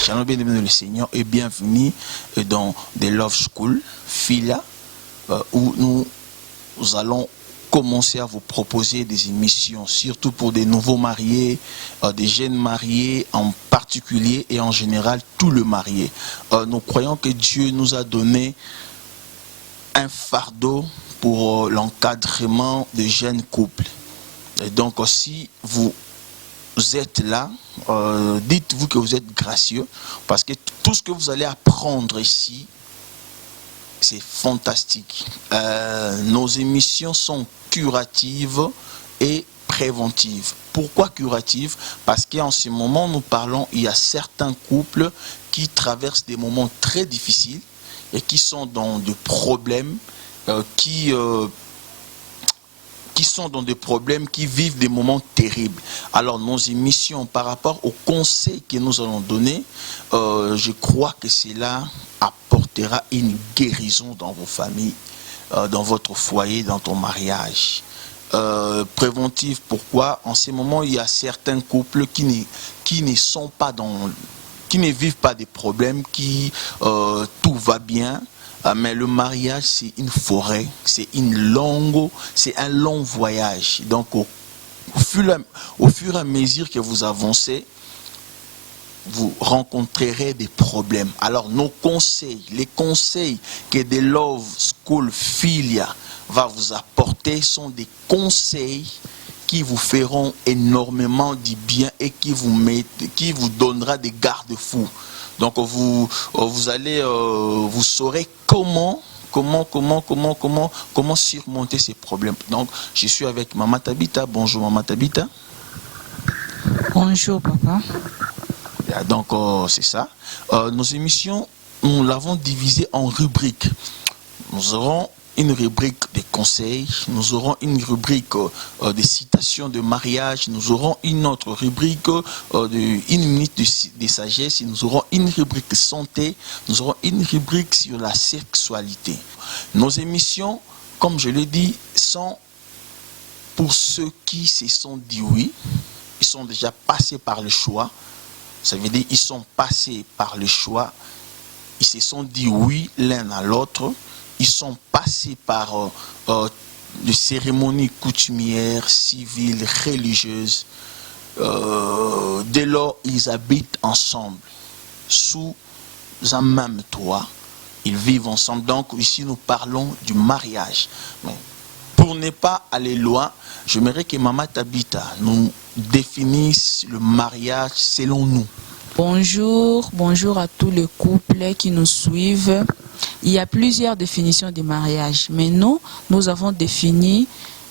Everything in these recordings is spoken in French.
Shalom, bien-aimés le Seigneur et bienvenue dans The Love School, Philia, où nous allons commencer à vous proposer des émissions, surtout pour des nouveaux mariés, des jeunes mariés en particulier et en général tout le marié. Nous croyons que Dieu nous a donné un fardeau pour l'encadrement des jeunes couples. Et donc si vous êtes là, dites-vous que vous êtes gracieux, parce que tout ce que vous allez apprendre ici, c'est fantastique. Nos émissions sont curatives et préventives. Pourquoi curatives? Parce qu'en ce moment, nous parlons, il y a certains couples qui traversent des moments très difficiles et qui sont dans des problèmes, qui vivent des moments terribles. Alors nos émissions par rapport aux conseils que nous allons donner, je crois que cela apportera une guérison dans vos familles, dans votre foyer, dans ton mariage. Préventif, pourquoi? En ce moment, il y a certains couples qui ne vivent pas des problèmes, tout va bien. Mais le mariage, c'est une forêt, c'est un long voyage. Donc, au fur et à mesure que vous avancez, vous rencontrerez des problèmes. Alors, nos conseils, les conseils que The Love School Philia va vous apporter sont des conseils qui vous feront énormément du bien et qui vous donnera des garde-fous. Donc vous saurez comment surmonter ces problèmes. Donc je suis avec Maman Tabita. Bonjour Maman Tabita. Bonjour papa. Donc c'est ça. Nos émissions, nous l'avons divisée en rubriques. Nous aurons une rubrique des conseils, nous aurons une rubrique des citations de mariage, nous aurons une autre rubrique de 1 minute de sagesse, nous aurons une rubrique de santé, nous aurons une rubrique sur la sexualité. Nos émissions, comme je l'ai dit, sont pour ceux qui se sont dit oui, ils sont déjà passés par le choix. Ça veut dire ils sont passés par le choix, ils se sont dit oui l'un à l'autre. Ils sont passés par des cérémonies coutumières, civiles, religieuses. Dès lors, ils habitent ensemble, sous un même toit. Ils vivent ensemble. Donc ici, nous parlons du mariage. Mais pour ne pas aller loin, j'aimerais que Maman Tabita nous définisse le mariage selon nous. Bonjour à tous les couples qui nous suivent. Il y a plusieurs définitions du mariage, mais nous avons défini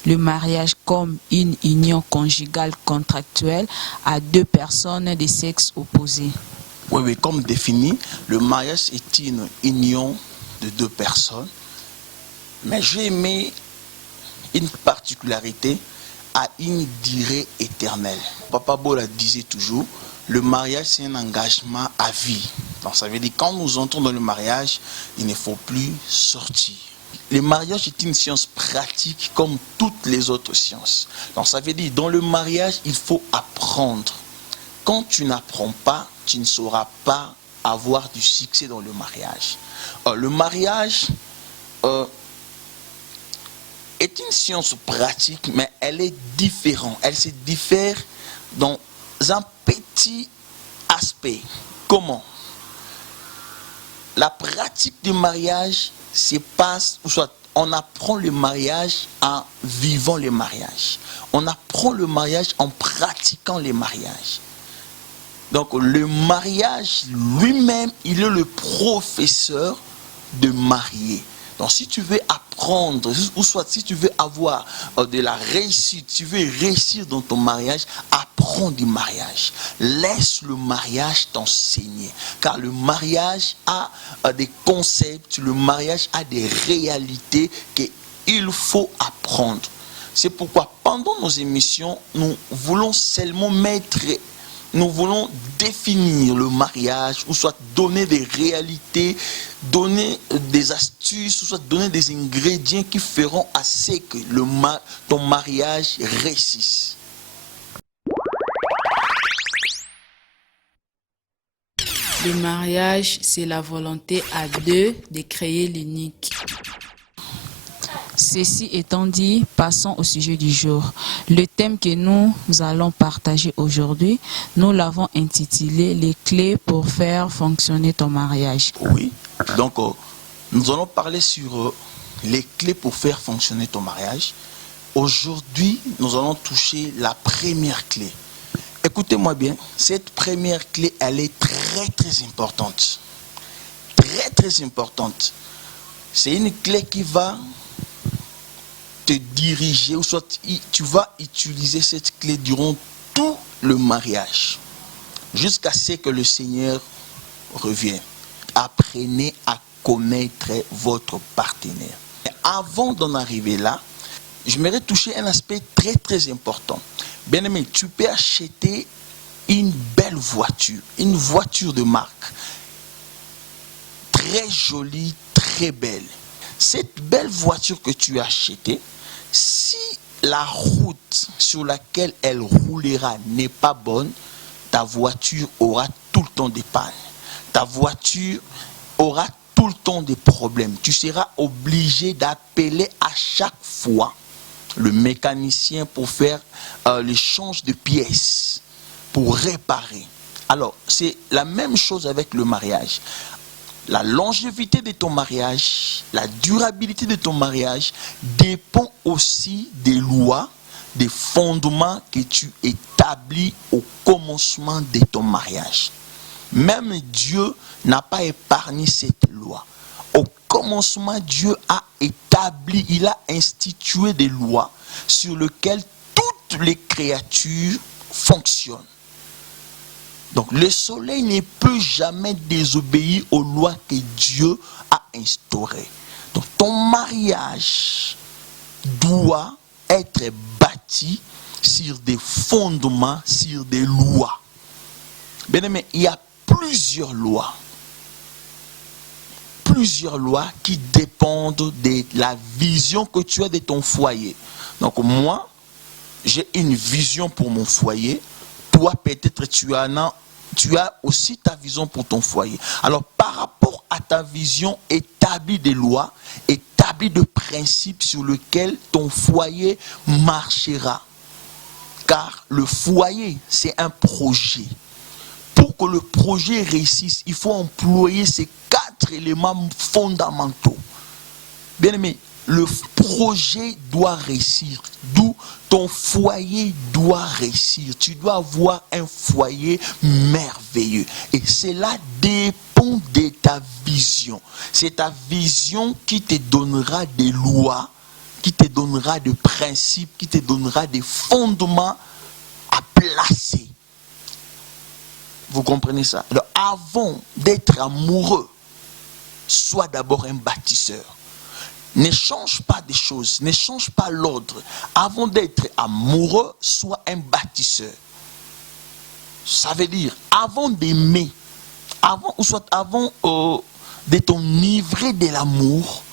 le mariage comme une union conjugale contractuelle à deux personnes de sexe opposé. Oui, comme défini, le mariage est une union de deux personnes, mais j'ai mis une particularité à une durée éternelle. Papa Bola disait toujours, le mariage c'est un engagement à vie. Donc ça veut dire quand nous entrons dans le mariage, il ne faut plus sortir. Le mariage est une science pratique comme toutes les autres sciences. Donc ça veut dire dans le mariage, il faut apprendre. Quand tu n'apprends pas, tu ne sauras pas avoir du succès dans le mariage. Le mariage est une science pratique, mais elle est différente. Elle se diffère dans un petit aspect. Comment? La pratique du mariage se passe, ou soit on apprend le mariage en vivant le mariage. On apprend le mariage en pratiquant le mariage. Donc le mariage lui-même, il est le professeur de marié. Donc si tu veux apprendre, ou soit si tu veux avoir de la réussite, si tu veux réussir dans ton mariage, apprends du mariage. Laisse le mariage t'enseigner. Car le mariage a des concepts, le mariage a des réalités qu'il faut apprendre. C'est pourquoi pendant nos émissions, nous voulons seulement nous voulons définir le mariage, ou soit donner des réalités, donner des astuces, ou soit donner des ingrédients qui feront à ce que ton mariage réussisse. Le mariage, c'est la volonté à deux de créer l'unique. Ceci étant dit, passons au sujet du jour. Le thème que nous allons partager aujourd'hui, nous l'avons intitulé « Les clés pour faire fonctionner ton mariage ». Oui, donc nous allons parler sur les clés pour faire fonctionner ton mariage. Aujourd'hui, nous allons toucher la première clé. Écoutez-moi bien, cette première clé, elle est très importante. Très importante. C'est une clé qui va te diriger, ou soit tu vas utiliser cette clé durant tout le mariage, jusqu'à ce que le Seigneur revienne. Apprenez à connaître votre partenaire. Et avant d'en arriver là, j'aimerais toucher un aspect très important. Bien aimé, tu peux acheter une belle voiture, une voiture de marque, très jolie, très belle. Cette belle voiture que tu as achetée, si la route sur laquelle elle roulera n'est pas bonne, ta voiture aura tout le temps des pannes. Ta voiture aura tout le temps des problèmes. Tu seras obligé d'appeler à chaque fois le mécanicien pour faire l'échange de pièces, pour réparer. Alors, c'est la même chose avec le mariage. La longévité de ton mariage, la durabilité de ton mariage dépend aussi des lois, des fondements que tu établis au commencement de ton mariage. Même Dieu n'a pas épargné cette loi. Au commencement, Dieu a établi, il a institué des lois sur lesquelles toutes les créatures fonctionnent. Donc le soleil ne peut jamais désobéir aux lois que Dieu a instaurées. Donc ton mariage doit être bâti sur des fondements, sur des lois. Bien aimé, il y a plusieurs lois. Plusieurs lois qui dépendent de la vision que tu as de ton foyer. Donc moi, j'ai une vision pour mon foyer. Toi, peut-être, tu as aussi ta vision pour ton foyer. Alors, par rapport à ta vision, établis des lois, établis des principes sur lesquels ton foyer marchera. Car le foyer, c'est un projet. Pour que le projet réussisse, il faut employer ces 4 éléments fondamentaux. Bien aimé, le projet doit réussir, d'où ton foyer doit réussir. Tu dois avoir un foyer merveilleux. Et cela dépend de ta vision. C'est ta vision qui te donnera des lois, qui te donnera des principes, qui te donnera des fondements à placer. Vous comprenez ça? Alors, avant d'être amoureux, sois d'abord un bâtisseur. Ne change pas des choses, ne change pas l'ordre. Avant d'être amoureux, sois un bâtisseur. Ça veut dire, avant d'aimer, avant de t'enivrer de l'amour,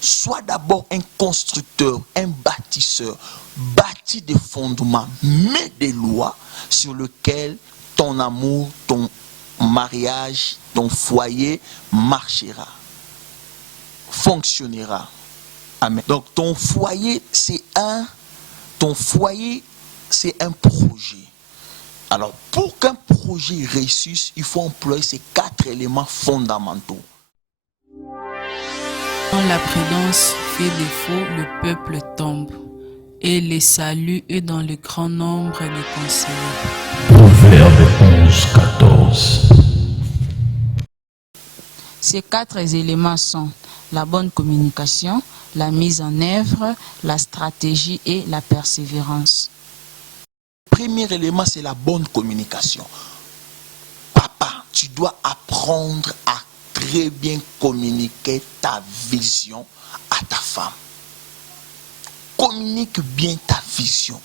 sois d'abord un constructeur, un bâtisseur. Bâtis des fondements, mets des lois sur lesquelles ton amour, ton mariage, ton foyer marchera, fonctionnera. Amen. Donc ton foyer, c'est un projet. Alors pour qu'un projet réussisse, il faut employer ces 4 éléments fondamentaux. Quand la prudence fait défaut, le peuple tombe, et le salut est dans le grand nombre des conseillers. Proverbe 11, 14. Ces 4 éléments sont la bonne communication, la mise en œuvre, la stratégie et la persévérance. Le premier élément, c'est la bonne communication. Papa, tu dois apprendre à très bien communiquer ta vision à ta femme. Communique bien ta vision.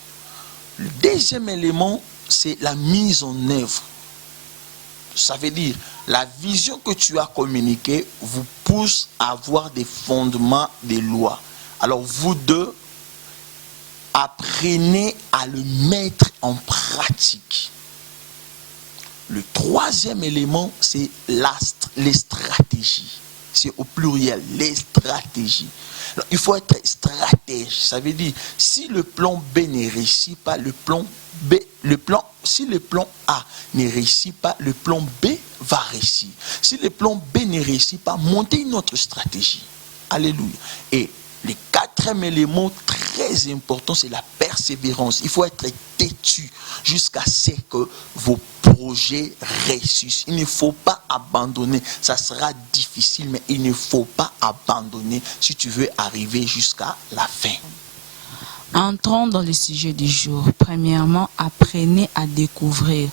Le deuxième élément, c'est la mise en œuvre. Ça veut dire, la vision que tu as communiquée vous pousse à avoir des fondements, des lois. Alors vous deux, apprenez à le mettre en pratique. Le troisième élément, c'est les stratégies. C'est au pluriel, les stratégies. Alors, il faut être stratège. Ça veut dire, si le plan B ne réussit pas, si le plan A ne réussit pas, le plan B va réussir. Si le plan B ne réussit pas, montez une autre stratégie. Alléluia. Et le quatrième élément très important, c'est la persévérance. Il faut être têtu jusqu'à ce que vos projets réussissent. Il ne faut pas abandonner. Ça sera difficile, mais il ne faut pas abandonner si tu veux arriver jusqu'à la fin. Entrons dans le sujet du jour. Premièrement, apprenez à découvrir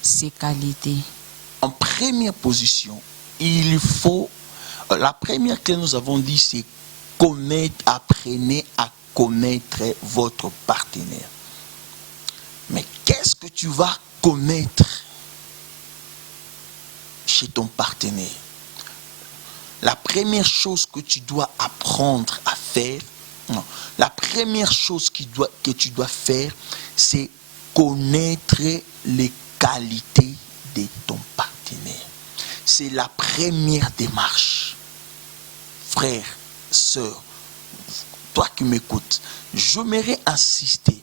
ses qualités. En première position, il faut... La première que nous avons dit, c'est apprenez à connaître votre partenaire. Mais qu'est-ce que tu vas connaître chez ton partenaire? La première chose que tu dois apprendre à faire, la première chose que tu dois faire, c'est connaître les qualités de ton partenaire. C'est la première démarche. Frère, sœur, toi qui m'écoutes, j'aimerais insister.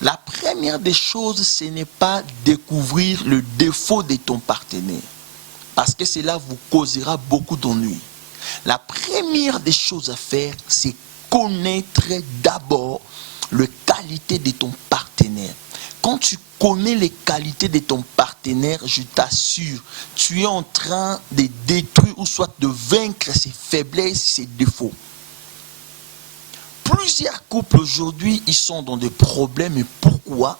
La première des choses, ce n'est pas découvrir le défaut de ton partenaire, parce que cela vous causera beaucoup d'ennuis. La première des choses à faire, c'est connaître d'abord les qualités de ton partenaire. Quand tu connais les qualités de ton partenaire, je t'assure, tu es en train de détruire ou soit de vaincre ses faiblesses, ses défauts. Plusieurs couples aujourd'hui, ils sont dans des problèmes. Et pourquoi?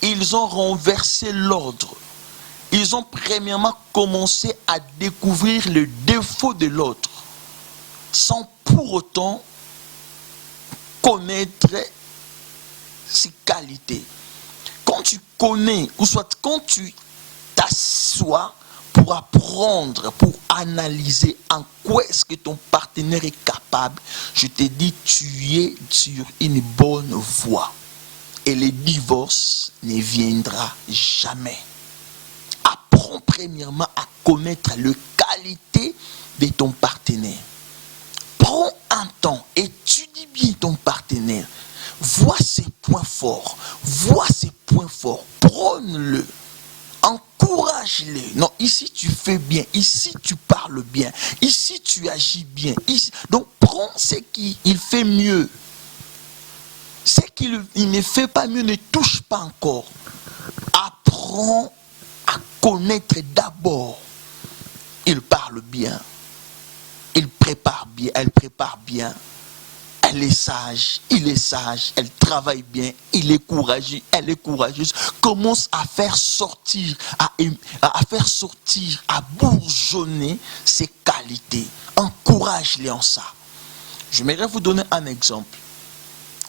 Ils ont renversé l'ordre. Ils ont premièrement commencé à découvrir le défaut de l'autre, sans pour autant connaître ses qualités. Quand tu connais, ou soit quand tu t'assois pour apprendre, pour analyser en quoi est-ce que ton partenaire est capable, je te dis, tu es sur une bonne voie. Et le divorce ne viendra jamais. Apprends premièrement à connaître les qualités de ton partenaire. Prends un temps, étudie bien ton partenaire. Vois ses points forts. Vois ses points forts. Prône-le. Encourage-le. Non, ici tu fais bien. Ici tu parles bien. Ici tu agis bien. Ici. Donc prends ce qu'il fait mieux. Ce qu'il ne fait pas mieux, ne touche pas encore. Apprends à connaître d'abord. Il parle bien. Il prépare bien. Elle prépare bien. Elle est sage, il est sage, elle travaille bien, il est courageux, elle est courageuse. Commence à faire sortir, à bourgeonner ses qualités. Encourage-les en ça. Je voudrais vous donner un exemple.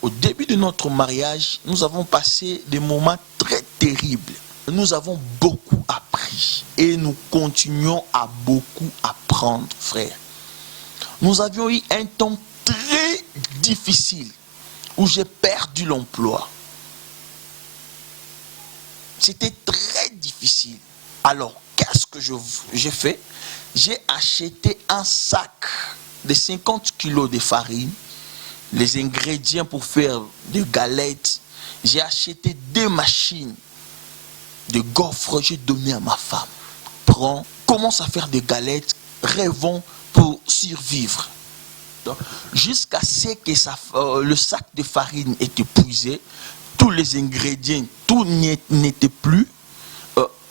Au début de notre mariage, nous avons passé des moments très terribles. Nous avons beaucoup appris et nous continuons à beaucoup apprendre, frère. Nous avions eu un temps très difficile où j'ai perdu l'emploi. C'était très difficile. Alors, qu'est-ce que j'ai fait? J'ai acheté un sac de 50 kilos de farine, les ingrédients pour faire des galettes. J'ai acheté 2 machines de gaufres. J'ai donné à ma femme. Prends, commence à faire des galettes, rêvons pour survivre. Jusqu'à ce que le sac de farine est épuisé, tous les ingrédients, tout n'était plus.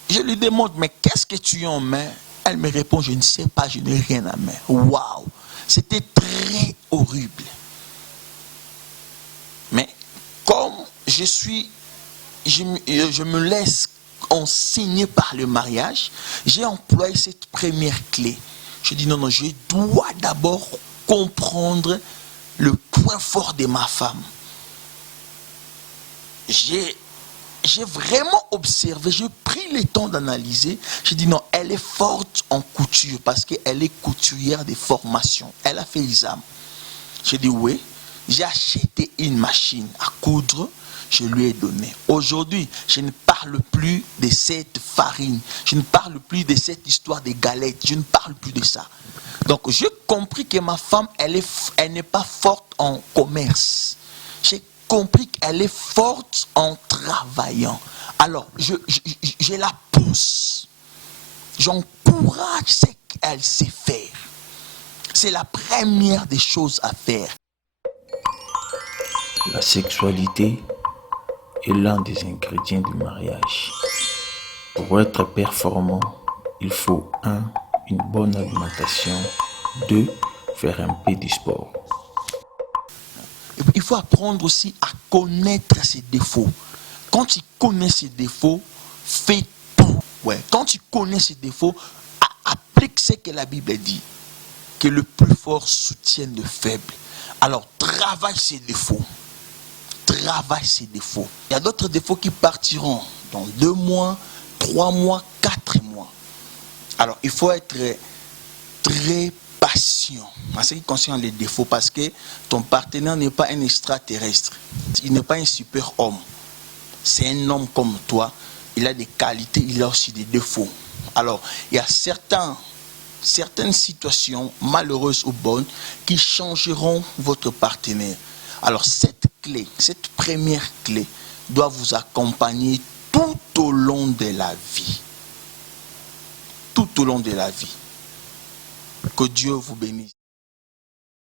Je lui demande, mais qu'est-ce que tu as en main? Elle me répond, je ne sais pas, je n'ai rien à main. Waouh! C'était très horrible. Mais comme je me laisse enseigner par le mariage, j'ai employé cette première clé. Je dis non, je dois d'abord comprendre le point fort de ma femme. J'ai vraiment observé, j'ai pris le temps d'analyser. J'ai dit non, elle est forte en couture parce qu'elle est couturière de formation. Elle a fait l'examen. J'ai dit oui, J'ai acheté une machine à coudre, je lui ai donné. Aujourd'hui, je ne parle plus de cette farine, je ne parle plus de cette histoire des galettes, je ne parle plus de ça. Donc j'ai compris que ma femme, elle n'est pas forte en commerce. J'ai compris qu'elle est forte en travaillant. Alors, je la pousse. J'encourage ce qu'elle sait faire. C'est la première des choses à faire. La sexualité est l'un des ingrédients du mariage. Pour être performant, il faut 1. Une bonne alimentation, 2. Faire un peu de sport. Il faut apprendre aussi à connaître ses défauts. Quand tu connais ses défauts, fais tout. Ouais. Quand tu connais ses défauts, applique ce que la Bible dit. Que le plus fort soutienne le faible. Alors, travaille ses défauts. Travaille ses défauts. Il y a d'autres défauts qui partiront dans 2 mois, 3 mois, 4 mois. Alors, il faut être très patient en ce qui concerne les défauts parce que ton partenaire n'est pas un extraterrestre. Il n'est pas un super homme. C'est un homme comme toi. Il a des qualités, il a aussi des défauts. Alors, il y a certaines situations, malheureuses ou bonnes, qui changeront votre partenaire. Alors, cette clé, cette première clé, doit vous accompagner tout au long de la vie. Tout au long de la vie. Que Dieu vous bénisse.